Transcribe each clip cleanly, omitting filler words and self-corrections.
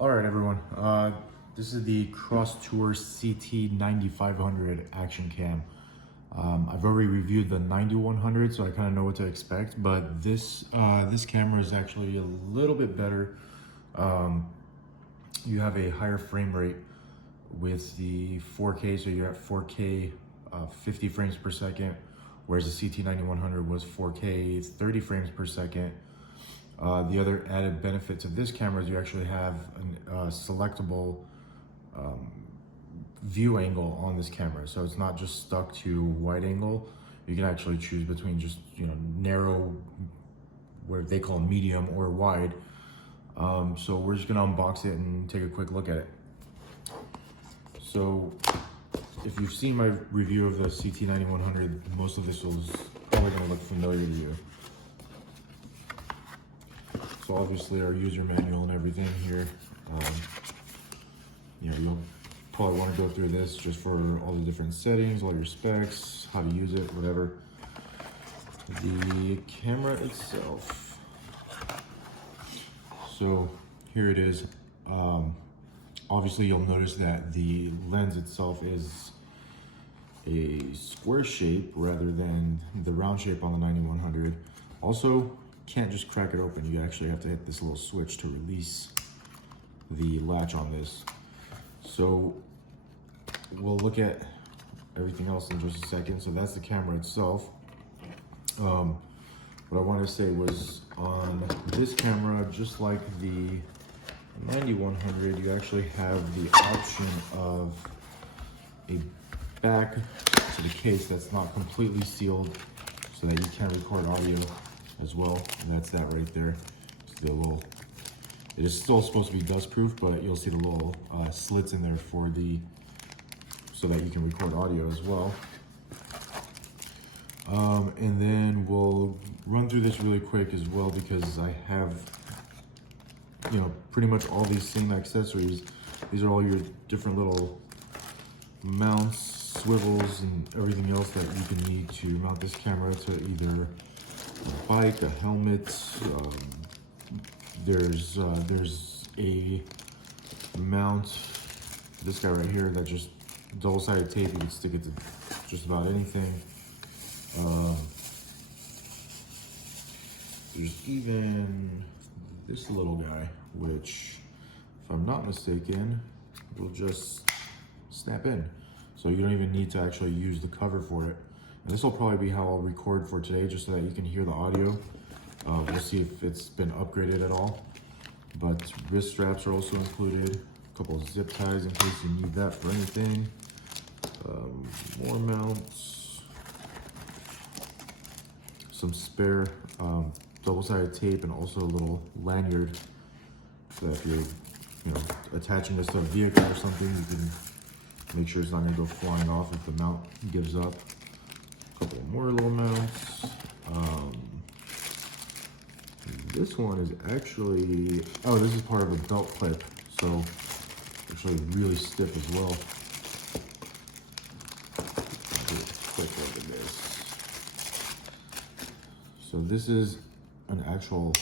All right, everyone. This is the Crosstour CT9500 action cam. I've already reviewed the 9100, so I kind of know what to expect. But this camera is actually a little bit better. You have a higher frame rate with the 4K, so you're at 4K 50 frames per second, whereas the CT9100 was 4K 30 frames per second. The other added benefits of this camera is you actually have a selectable view angle on this camera. So it's not just stuck to wide angle. You can actually choose between just, narrow, what they call medium or wide. So we're just gonna unbox it and take a quick look at it. So if you've seen my review of the CT9100, most of this is probably gonna look familiar to you. So obviously our user manual and everything here, you'll probably want to go through this just for all the different settings, all your specs, how to use it, whatever. The camera itself. So here it is. Obviously you'll notice that the lens itself is a square shape rather than the round shape on the 9100. Also, can't just crack it open. You actually have to hit this little switch to release the latch on this. So we'll look at everything else in just a second. So that's the camera itself. What I wanted to say was on this camera, just like the 9100, you actually have the option of a back to the case that's not completely sealed so that you can record audio as well, and that's that right there. See the little, it is still supposed to be dust proof, but you'll see the little slits in there for so that you can record audio as well. And then we'll run through this really quick as well, because I have pretty much all these same accessories. These are all your different little mounts, swivels, and everything else that you can need to mount this camera to either a bike, a helmet. There's a mount, this guy right here, that just double-sided tape. You can stick it to just about anything. There's even this little guy, which, if I'm not mistaken, will just snap in. So you don't even need to actually use the cover for it. And this will probably be how I'll record for today, just so that you can hear the audio. We'll see if it's been upgraded at all. But wrist straps are also included. A couple of zip ties in case you need that for anything. More mounts. Some spare double-sided tape, and also a little lanyard. So that if you're attaching this to a vehicle or something, you can make sure it's not gonna go flying off if the mount gives up. A couple more little mounts. This one is actually, this is part of a belt clip, so actually really stiff as well. Do a quick look at this. So this is an actual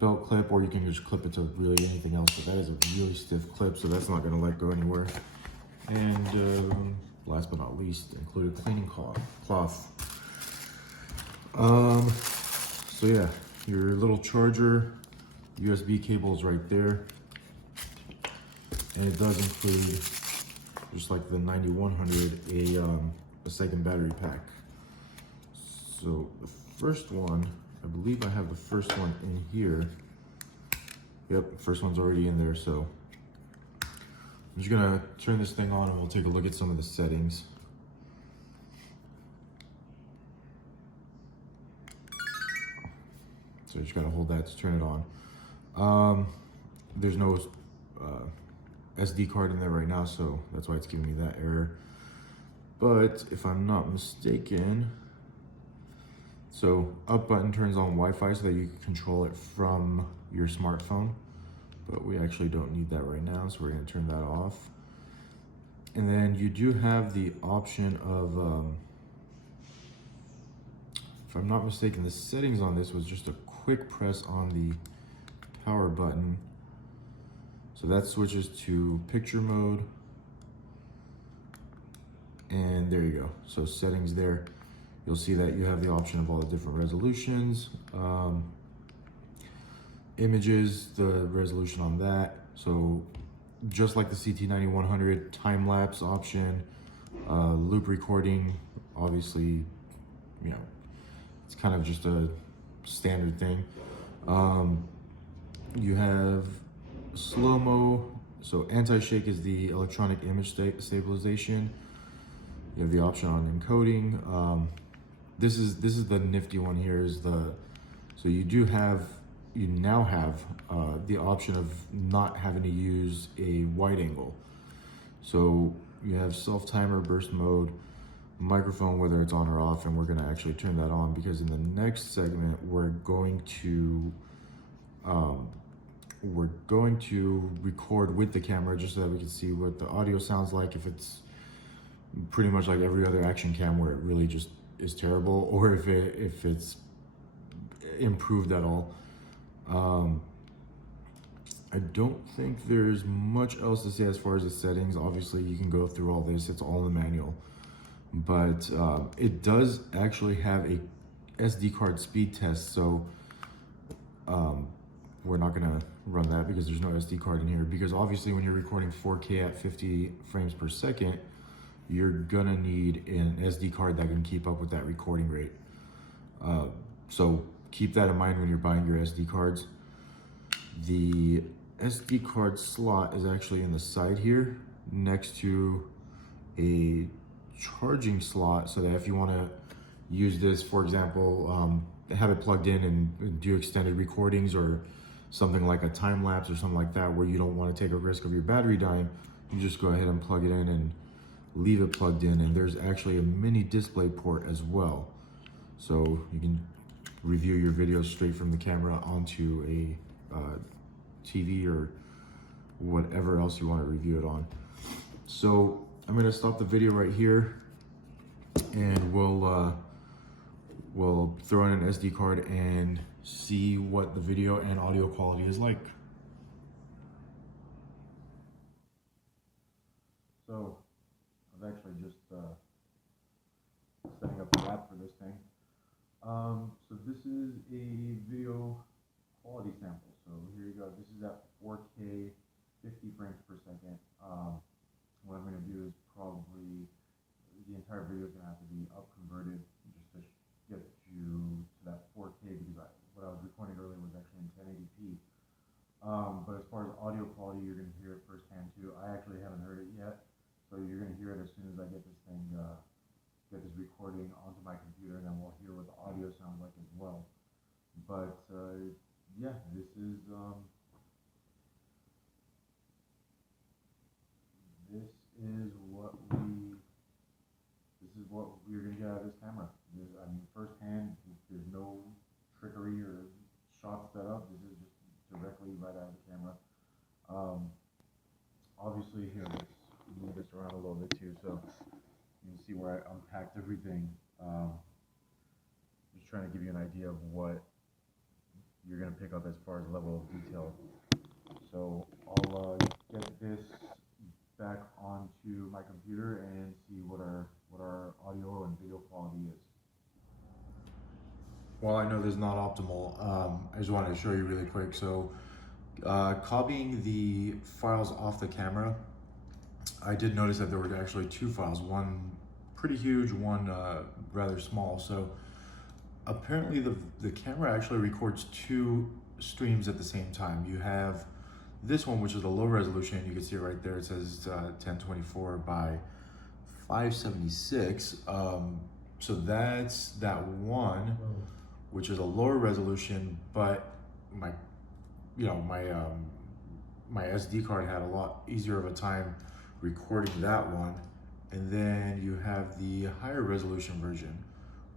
belt clip, or you can just clip it to really anything else, but that is a really stiff clip, so that's not gonna let go anywhere. And last but not least, included cleaning cloth. So yeah, your little charger, USB cable is right there. And it does include, just like the 9100, a second battery pack. So the first one, I believe I have the first one in here. Yep, the first one's already in there, so I'm just gonna turn this thing on and we'll take a look at some of the settings. So you just gotta hold that to turn it on. There's no SD card in there right now, so that's why it's giving me that error. But if I'm not mistaken, so up button turns on Wi-Fi so that you can control it from your smartphone. But we actually don't need that right now, so we're gonna turn that off. And then you do have the option of, if I'm not mistaken, the settings on this was just a quick press on the power button So that switches to picture mode. And there you go. So settings there. You'll see that you have the option of all the different resolutions. Images, the resolution on that. So just like the CT9100, time-lapse option, loop recording, obviously, you know, it's kind of just a standard thing. You have slow-mo, so anti-shake is the electronic image stabilization. You have the option on encoding. This is the nifty one here, so you now have the option of not having to use a wide angle. So you have self-timer, burst mode, microphone, whether it's on or off, and we're gonna actually turn that on because in the next segment, we're going to record with the camera just so that we can see what the audio sounds like, if it's pretty much like every other action cam where it really just is terrible, or if it's improved at all. I don't think there's much else to say as far as the settings. Obviously, you can go through all this, it's all in the manual. But it does actually have a SD card speed test, so we're not gonna run that because there's no SD card in here. Because obviously when you're recording 4K at 50 frames per second, you're gonna need an SD card that can keep up with that recording rate. So keep that in mind when you're buying your SD cards. The SD card slot is actually in the side here next to a charging slot, so that if you want to use this, for example, have it plugged in and do extended recordings or something like a time lapse or something like that, where you don't want to take a risk of your battery dying, you just go ahead and plug it in and leave it plugged in. And there's actually a mini display port as well, so you can review your videos straight from the camera onto a TV or whatever else you want to review it on. So I'm going to stop the video right here, and we'll throw in an SD card and see what the video and audio quality is like. So I was actually just setting up the lab for this thing. So this is a video quality sample. So here you go. This is at 4K, 50 frames per second. What I'm going to do is probably the entire video is going to have to be up converted just to get you to that 4K, because what I was recording earlier was actually in 1080p. But as far as audio quality, you're going to hear it firsthand too. I actually haven't heard it yet, so you're going to hear it as soon as I get this thing, get this recording onto my computer, and then we'll hear what the audio sounds like as well. But yeah, this is what we're gonna get out of this camera. I mean, firsthand, there's no trickery or shots set up. This is just directly right out of the camera. Obviously, here, let's move this around a little bit too, so you can see where I unpacked everything. Just trying to give you an idea of what you're gonna pick up as far as level of detail. So I'll get this back onto my computer and see what our audio and video quality is. Well, I know this is not optimal. I just wanted to show you really quick. So copying the files off the camera, I did notice that there were actually two files, one pretty huge, one rather small. So apparently the camera actually records two streams at the same time. You have this one, which is a low resolution. You can see it right there. It says 1024 by 576. So that's that one, which is a lower resolution, but my SD card had a lot easier of a time recording that one. And then you have the higher resolution version,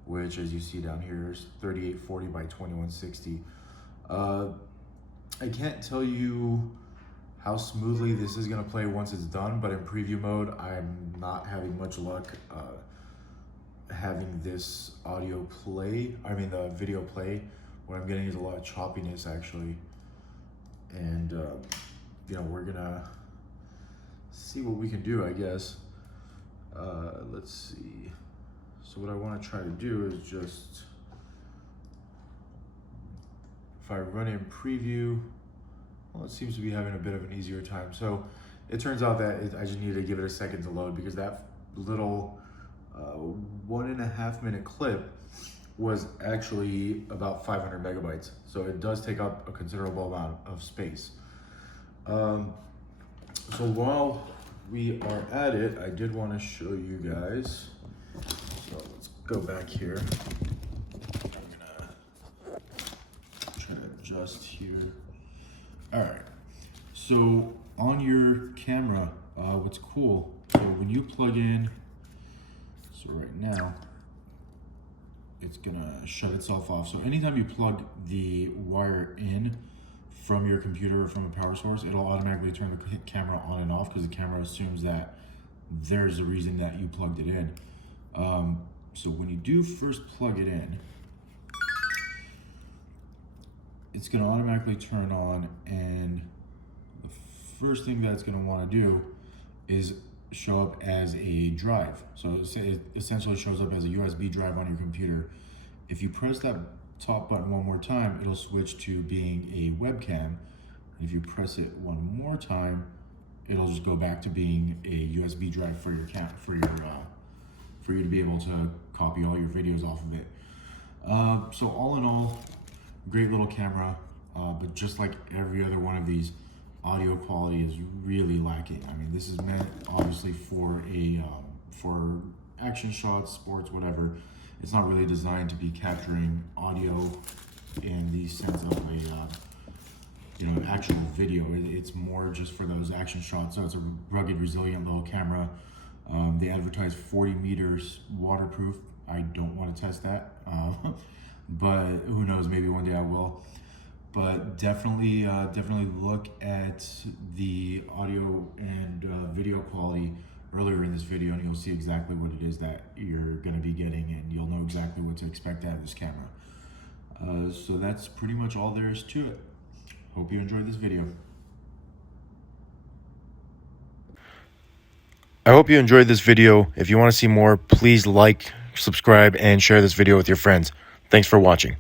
which, as you see down here, is 3840 by 2160. I can't tell you how smoothly this is gonna play once it's done, but in preview mode, I'm not having much luck having this the video play. What I'm getting is a lot of choppiness actually. And you know, we're gonna see what we can do, I guess. Let's see. So what I want to try to do is just, if I run in preview, well, it seems to be having a bit of an easier time. So it turns out that I just need to give it a second to load, because that little 1.5 minute clip was actually about 500 megabytes. So it does take up a considerable amount of space. So while we are at it, I did want to show you guys. So let's go back here. I'm gonna try to adjust here. All right. So on your camera, what's cool, so when you plug in, so right now, it's gonna shut itself off. So anytime you plug the wire in from your computer or from a power source, it'll automatically turn the camera on and off, because the camera assumes that there's a reason that you plugged it in. So when you do first plug it in, it's gonna automatically turn on, and the first thing that it's gonna wanna do is show up as a drive. So it essentially shows up as a USB drive on your computer. If you press that top button one more time, it'll switch to being a webcam. If you press it one more time, it'll just go back to being a USB drive for your for you to be able to copy all your videos off of it. So all in all, great little camera, but just like every other one of these, audio quality is really lacking. I mean, this is meant obviously for for action shots, sports, whatever. It's not really designed to be capturing audio in the sense of a you know, actual video. It's more just for those action shots. So it's a rugged, resilient little camera. They advertise 40 meters waterproof. I don't want to test that, but who knows? Maybe one day I will. But definitely look at the audio and video quality earlier in this video, and you'll see exactly what it is that you're going to be getting, and you'll know exactly what to expect out of this camera. So that's pretty much all there is to it. Hope you enjoyed this video. I hope you enjoyed this video. If you want to see more, please like, subscribe, and share this video with your friends. Thanks for watching.